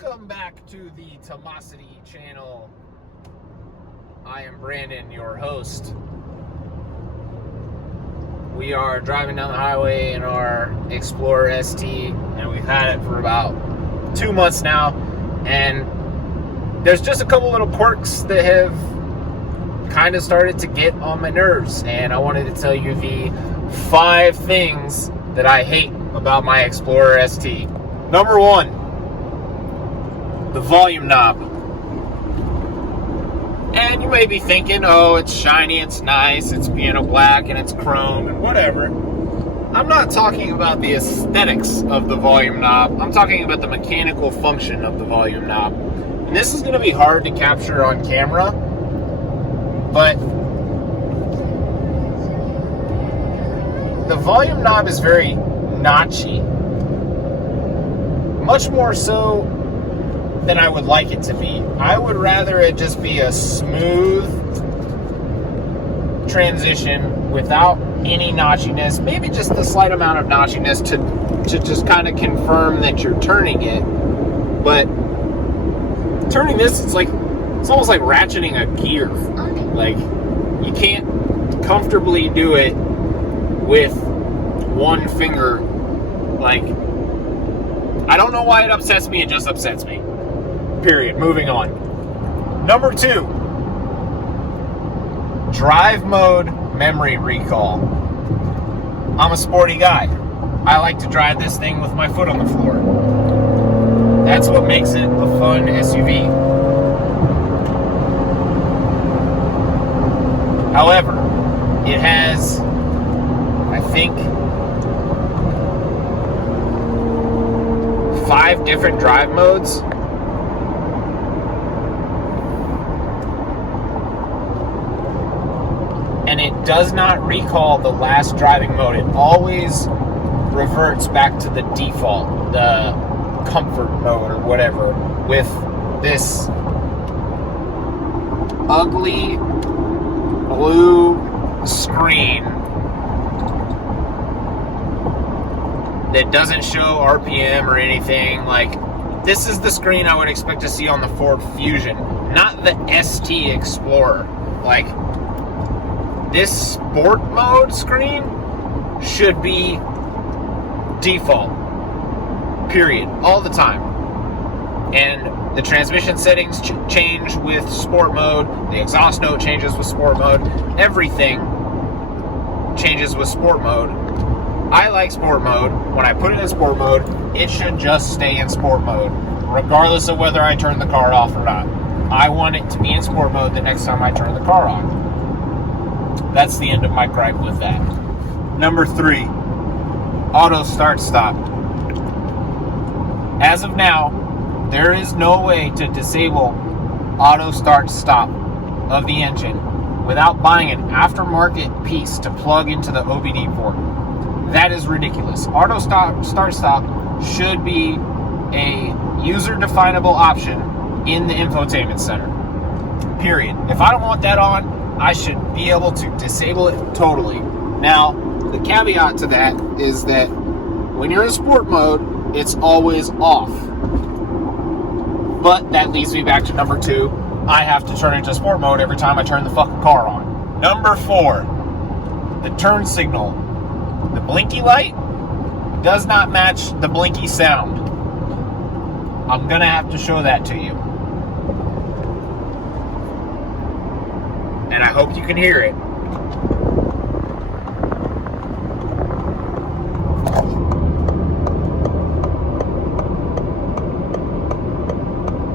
Welcome back to the Tomosity channel. I am Brandon, your host. We are driving down the highway in our Explorer ST, and we've had it for about 2 months now. And there's just a couple little quirks that have kind of started to get on my nerves, and I wanted to tell you the 5 things that I hate about my Explorer ST. Number 1, the volume knob. And you may be thinking, oh, it's shiny, it's nice, it's piano black, and it's chrome, and whatever. I'm not talking about the aesthetics of the volume knob. I'm talking about the mechanical function of the volume knob. And this is going to be hard to capture on camera, but the volume knob is very notchy. Much more so than I would like it to be. I would rather it just be a smooth transition without any notchiness, maybe just a slight amount of notchiness to just kind of confirm that you're turning it. But turning this, it's almost like ratcheting a gear. Like, you can't comfortably do it with one finger. Like, I don't know why it upsets me, it just upsets me. Period. Moving on. Number 2, drive mode memory recall. I'm a sporty guy. I like to drive this thing with my foot on the floor. That's what makes it a fun SUV. However, it has, I think, 5 different drive modes. And it does not recall the last driving mode. It always reverts back to the default, the comfort mode or whatever, with this ugly blue screen that doesn't show RPM or anything. Like, this is the screen I would expect to see on the Ford Fusion, not the ST Explorer. Like, this sport mode screen should be default, period, all the time. And the transmission settings change with sport mode, the exhaust note changes with sport mode, everything changes with sport mode. I like sport mode. When I put it in sport mode, it should just stay in sport mode, regardless of whether I turn the car off or not. I want it to be in sport mode the next time I turn the car on. That's the end of my gripe with that. Number 3, auto start stop. As of now, there is no way to disable auto start stop of the engine without buying an aftermarket piece to plug into the OBD port. That is ridiculous. Auto start stop should be a user-definable option in the infotainment center. Period. If I don't want that on, I should be able to disable it totally. Now, the caveat to that is that when you're in sport mode, it's always off. But that leads me back to number 2. I have to turn into sport mode every time I turn the fucking car on. Number 4, the turn signal. The blinky light does not match the blinky sound. I'm gonna have to show that to you. And I hope you can hear it.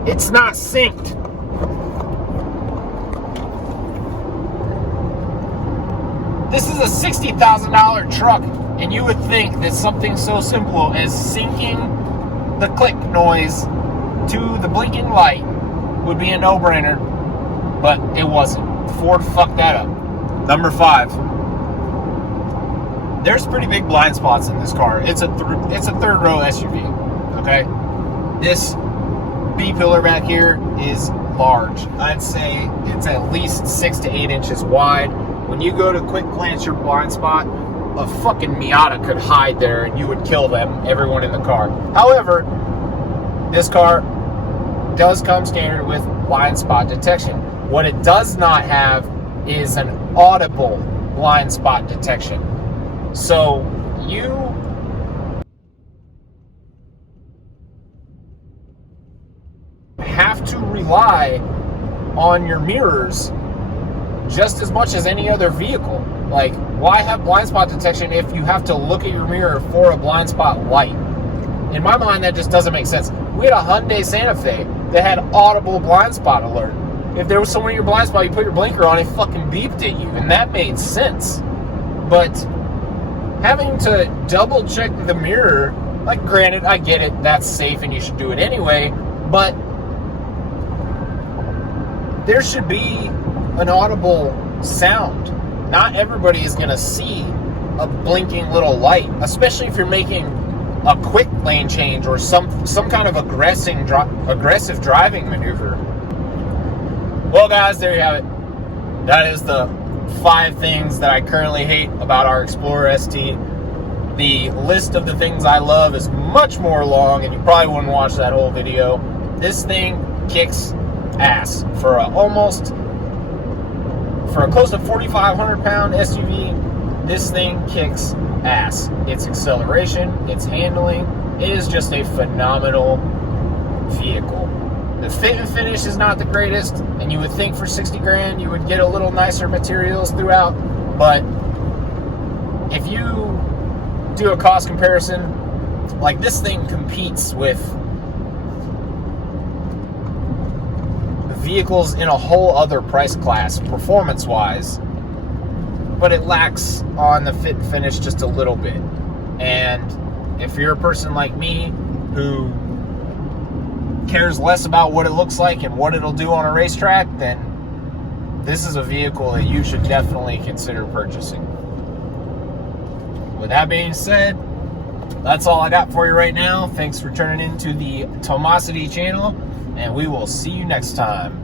It's not synced. This is a $60,000 truck, and you would think that something so simple as syncing the click noise to the blinking light would be a no-brainer, but it wasn't. Ford fucked that up. Number 5. There's pretty big blind spots in this car. It's a third row SUV. Okay, this B pillar back here is large. I'd say it's at least 6 to 8 inches wide. When you go to quick glance your blind spot, a fucking Miata could hide there and you would kill them, everyone in the car. However, this car does come standard with blind spot detection. What it does not have is an audible blind spot detection. So you have to rely on your mirrors just as much as any other vehicle. Like, why have blind spot detection if you have to look at your mirror for a blind spot light? In my mind, that just doesn't make sense. We had a Hyundai Santa Fe that had audible blind spot alert. If there was someone in your blind spot, you put your blinker on, it fucking beeped at you, and that made sense. But having to double check the mirror, like, granted, I get it, that's safe and you should do it anyway, but there should be an audible sound. Not everybody is going to see a blinking little light, especially if you're making a quick lane change or some kind of aggressive driving maneuver. Well, guys, there you have it. That is the 5 things that I currently hate about our Explorer ST. The list of the things I love is much more long, and you probably wouldn't watch that whole video. This thing kicks ass for a close to 4,500 pound SUV. This thing kicks ass. Its acceleration, its handling, it is just a phenomenal vehicle. The fit and finish is not the greatest, and you would think for 60 grand you would get a little nicer materials throughout, but if you do a cost comparison, like, this thing competes with vehicles in a whole other price class, performance-wise, but it lacks on the fit and finish just a little bit. And if you're a person like me who cares less about what it looks like and what it'll do on a racetrack, then this is a vehicle that you should definitely consider purchasing. With that being said, that's all I got for you right now. Thanks for turning into the Tomosity channel, and we will see you next time.